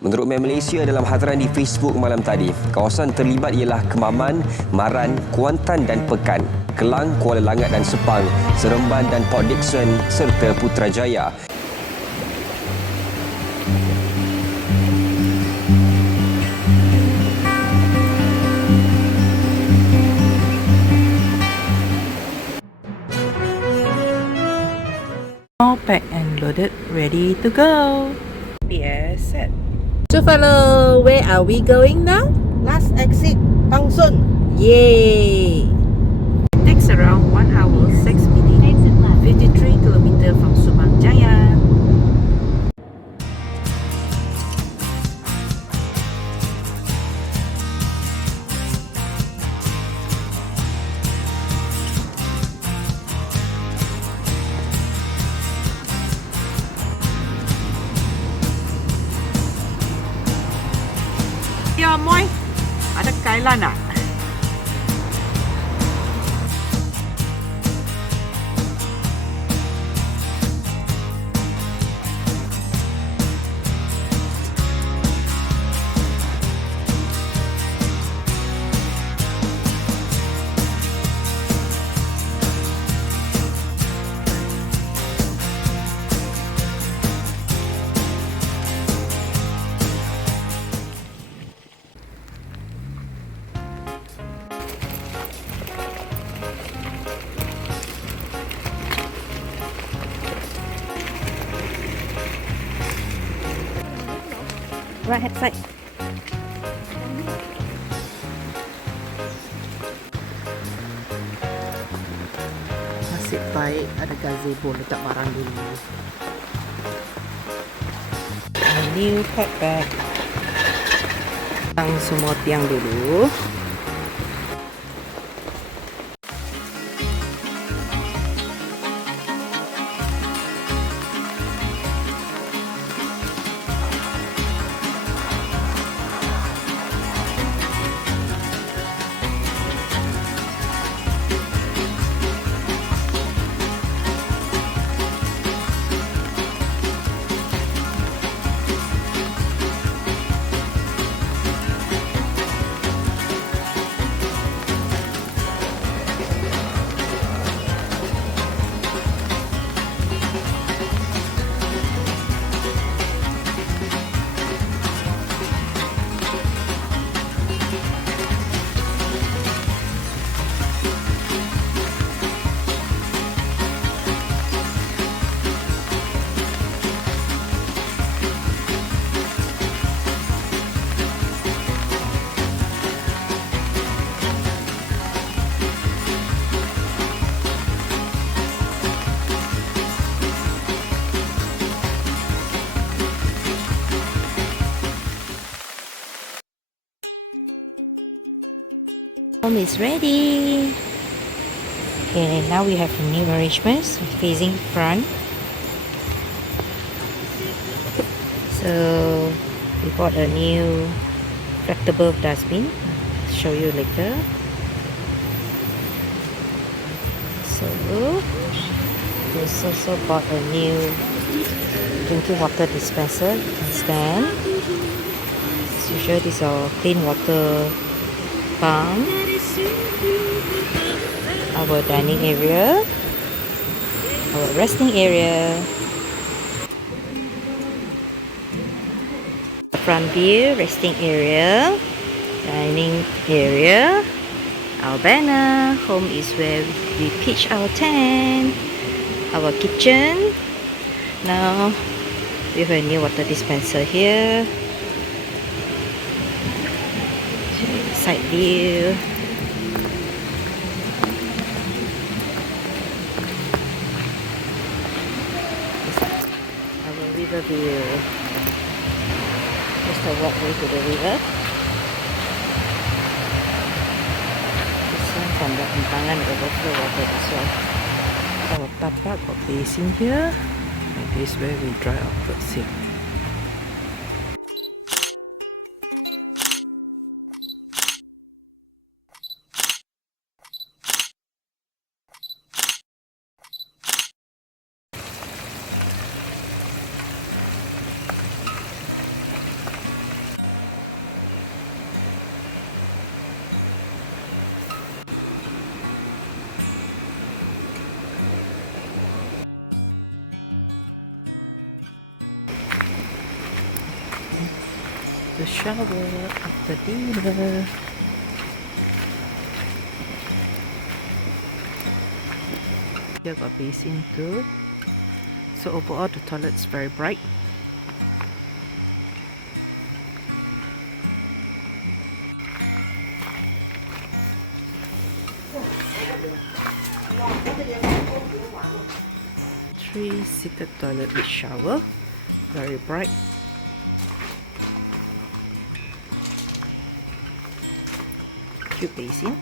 Menurut Mem Malaysia dalam hadaran di Facebook malam tadi, kawasan terlibat ialah Kemaman, Maran, Kuantan dan Pekan, Kelang, Kuala Langat dan Sepang, Seremban dan Port Dickson serta Putrajaya. All packed and loaded, ready to go. Yes, set. So fellow, where are we going now? Last exit, Pangsun. Yay! It takes around 1 hour 6 minutes, 53 kilometers from Jaya. Ya, Moy. Ada kailan tak? Right hand side. Nasib baik ada gazebo letak barang dulu. A new pack bag. Pasang semua tiang dulu. Home is ready. Okay, now we have new arrangements facing front. So we bought a new flexible dustbin. I'll show you later. So we also bought a new drinking water dispenser stand. As usual, these are clean water pump. Our dining area, our resting area, front view, resting area, dining area, our banner. Home is where we pitch our tent, our kitchen. Now we have a new water dispenser here. Side view. Our river view. Just a walkway to the river. This one from the empangan overflow water as well. Our tapak got basin here. And this is where we dry our clothes here. to shower after dinner. Here got basin too. So overall the toilet's very bright. Three-seated toilet with shower, very bright. Cute basin.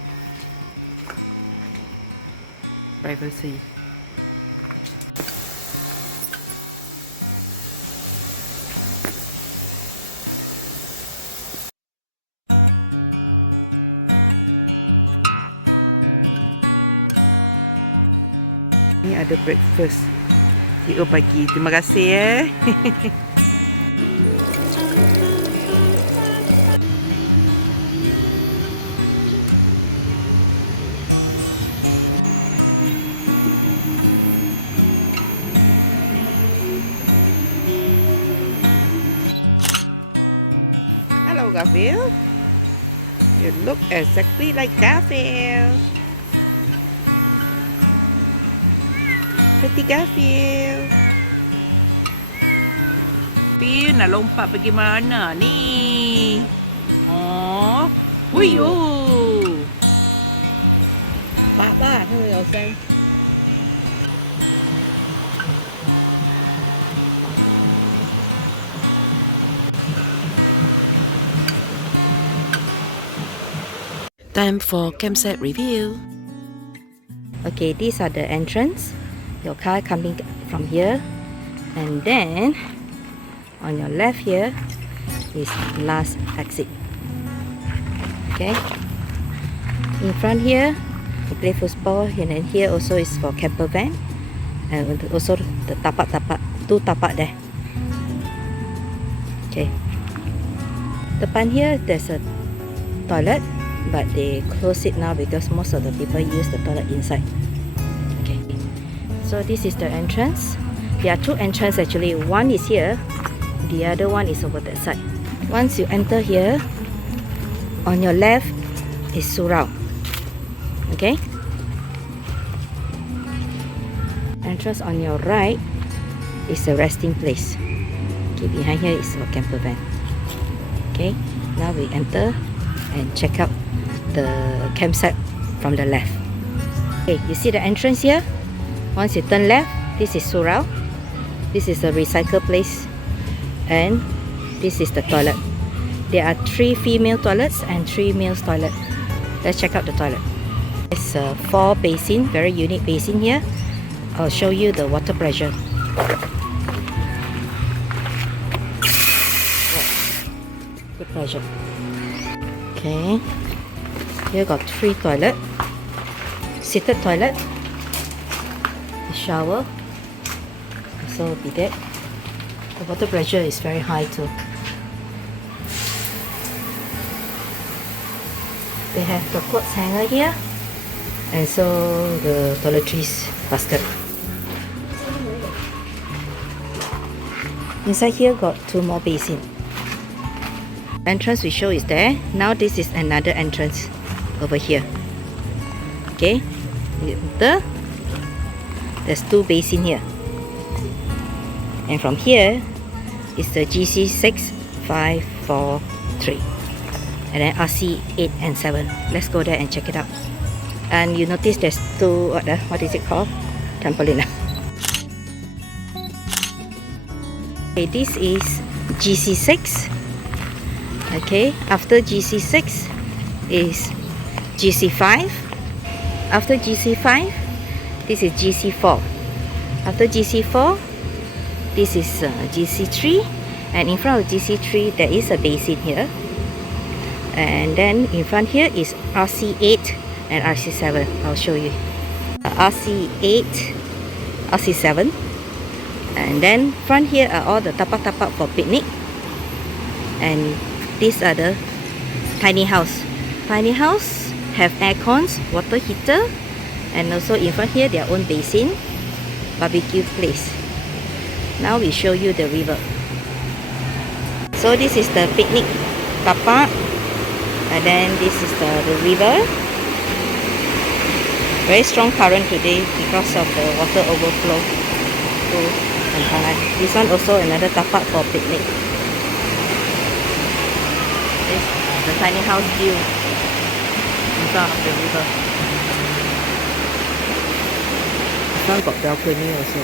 Privacy. Ini ada breakfast PO pagi. Terima kasih Hello Garfield. You look exactly like Garfield. Pretty Garfield. Garfield nak lompat pergi mana ni? Oh, huyo. Ba thôi rồi xem. Time for campsite review. Okay, these are the entrance. Your car coming from here, and then on your left here is last exit. Okay, in front here you play football, and then here also is for camper van, and also the tapak, two tapak there. Okay, depan here there's a toilet, but they close it now because most of the people use the toilet inside. Okay, so this is the entrance. There are two entrances actually. One is here, the other one is over that side. Once you enter here, on your left is surau. Okay, entrance on your right is a resting place. Okay, behind here is a camper van. Okay, now we enter and check out the campsite from the left. Okay, you see the entrance here? Once you turn left, this is surau. This is a recycle place, and this is the toilet. There are 3 female toilets and 3 males toilet. Let's check out the toilet. It's a 4 basin, very unique basin here. I'll show you the water pressure. Good pressure. Okay, here got 3 toilet, seated toilet, the shower, so be that. The water pressure is very high too. They have the clothes hanger here, and so the toiletries basket. Inside here got 2 more basin. Entrance we show is there. Now this is another entrance over here. Okay, there's 2 basin here, and from here is the GC6543, and then RC8 and 7. Let's go there and check it out. And you notice there's 2 what is it called? Trampoline. Okay, this is GC6. Okay, after GC6 is GC5. After GC5, this is GC4. After GC4, this is GC3, and in front of GC3 there is a basin here, and then in front here is RC8 and RC7. I'll show you. RC8, RC7, and then front here are all the tapak for picnic, and these are the tiny house. Tiny house have air cons, water heater, and also in front here their own basin, barbecue place. Now we show you the river. So this is the picnic tapak, and then this is the river. Very strong current today because of the water overflow. So, this one also another tapak for picnic. This the tiny house view in front of the river. This one got balcony also.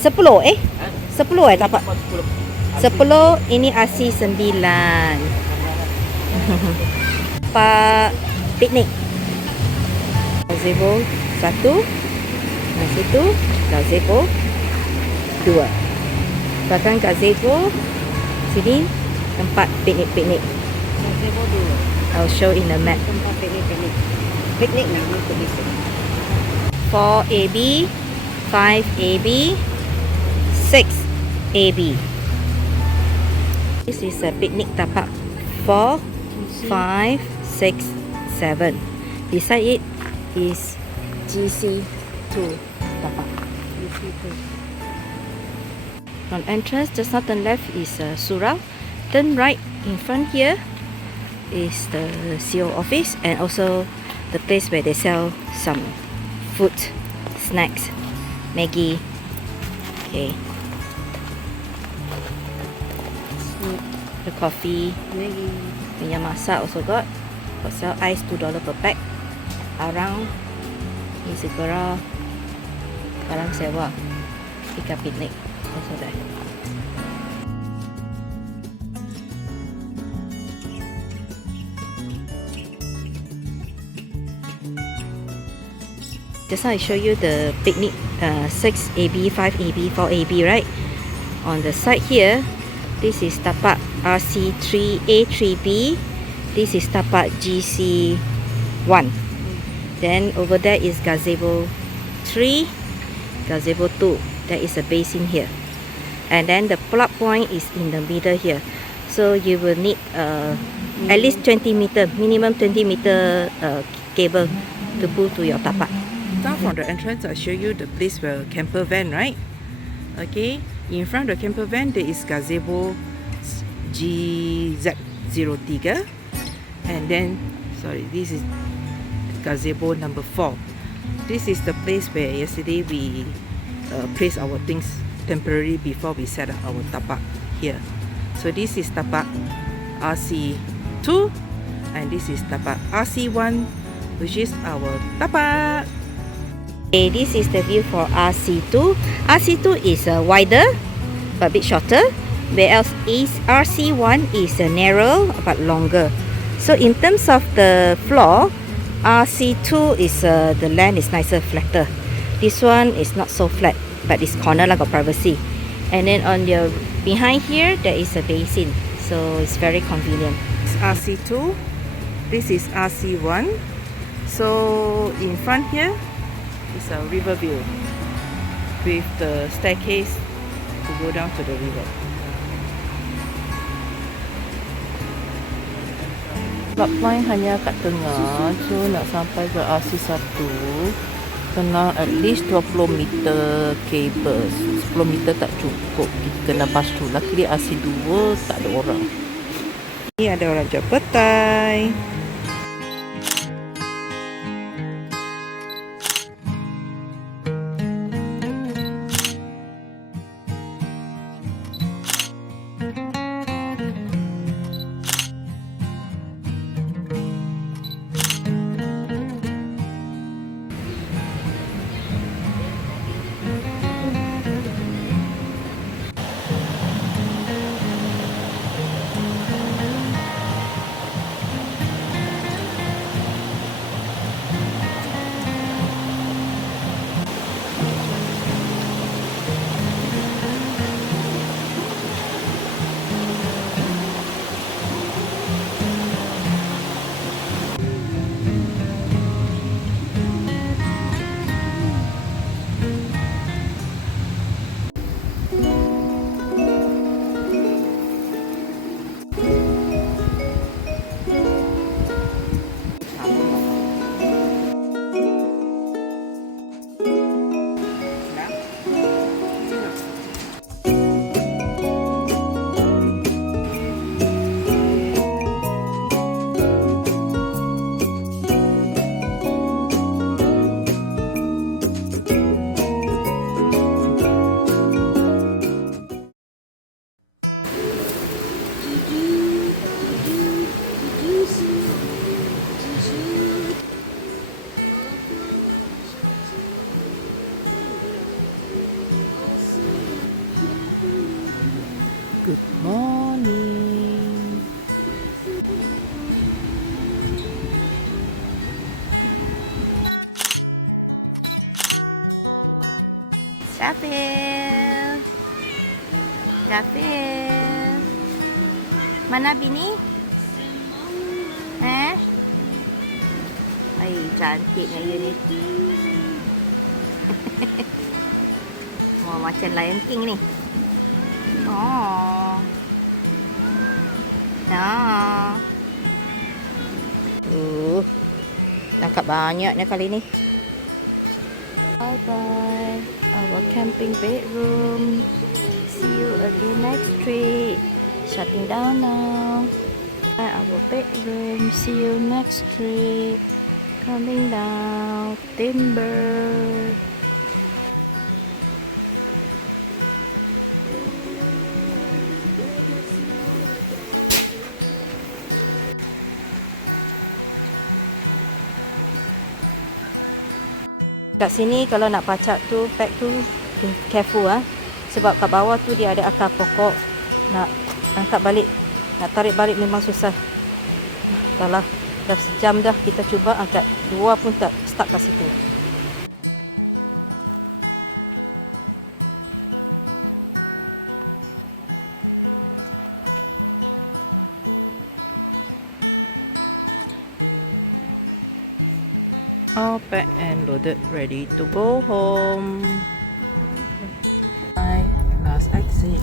10 10 tapak. 10 ini asi 9. Pak piknik. Gazebo 1. Nah situ gazebo 2. Belakang gazebo sini tempat piknik-piknik. Gazebo 2. I'll show in the map. Tempat piknik-piknik. Piknik nama tulis. 4AB, 5AB, 6AB. This is a picnic tapak. 4, 5, 6, 7. Beside it is GC2 tapak. From entrance, just not turn left is surau. Turn right in front here is the CO office, and also the place where they sell some food, snacks, Maggie. Okay. The coffee, Maggie. minyak masak also got. Got sell ice $2 per pack. Arang, ni segera barang sewa. Ikan piknik also there. Just now I show you the picnic 6AB, 5AB, 4AB, right? On the side here, this is tapak RC3A, 3B. This is tapak GC1. Then over there is gazebo 3, gazebo 2. There is a basin here. And then the plug point is in the middle here. So you will need at least 20 meter, minimum 20 meter cable to pull to your tapak. Down from the entrance, I show you the place where camper van, right? Okay, in front of the camper van there is gazebo GZ03, and then this is gazebo number 4. This is the place where yesterday we placed our things temporarily before we set up our tapak here. So this is tapak RC2, and this is tapak RC1, which is our tapak. Okay, this is the view for RC2. RC2 is wider but a bit shorter, whereas RC1 is narrow but longer. So in terms of the floor, RC2 is the land is nicer, flatter. This one is not so flat, but it's corner like a privacy. And then on your behind here, there is a basin, so it's very convenient. It's RC2. This is RC1. So in front here is a river view with the staircase to go down to the river. Plot line hanya kat tengah, so nak sampai ke RC1 kena at least 20 meter kabel. 10 meter tak cukup, kita kena pass through. Luckily RC2 tak ada orang. Ni ada orang jual petai. Gafil. Gafil. Mana bini? Ay, cantiknya you ni. Mau macam Lion King ni. Oh. Nah. Tangkap banyaknya kali ni. Bye bye. Our camping bedroom. See you again next trip. Shutting down now. Bye, our bedroom. See you next trip. Coming down. Timber. Kat sini kalau nak pacak tu, pack tu careful sebab kat bawah tu dia ada akar pokok. Nak angkat balik, nak tarik balik memang susah. Dah sejam dah kita cuba angkat, dua pun tak stuck kat situ. All packed and loaded, ready to go home. My last exit.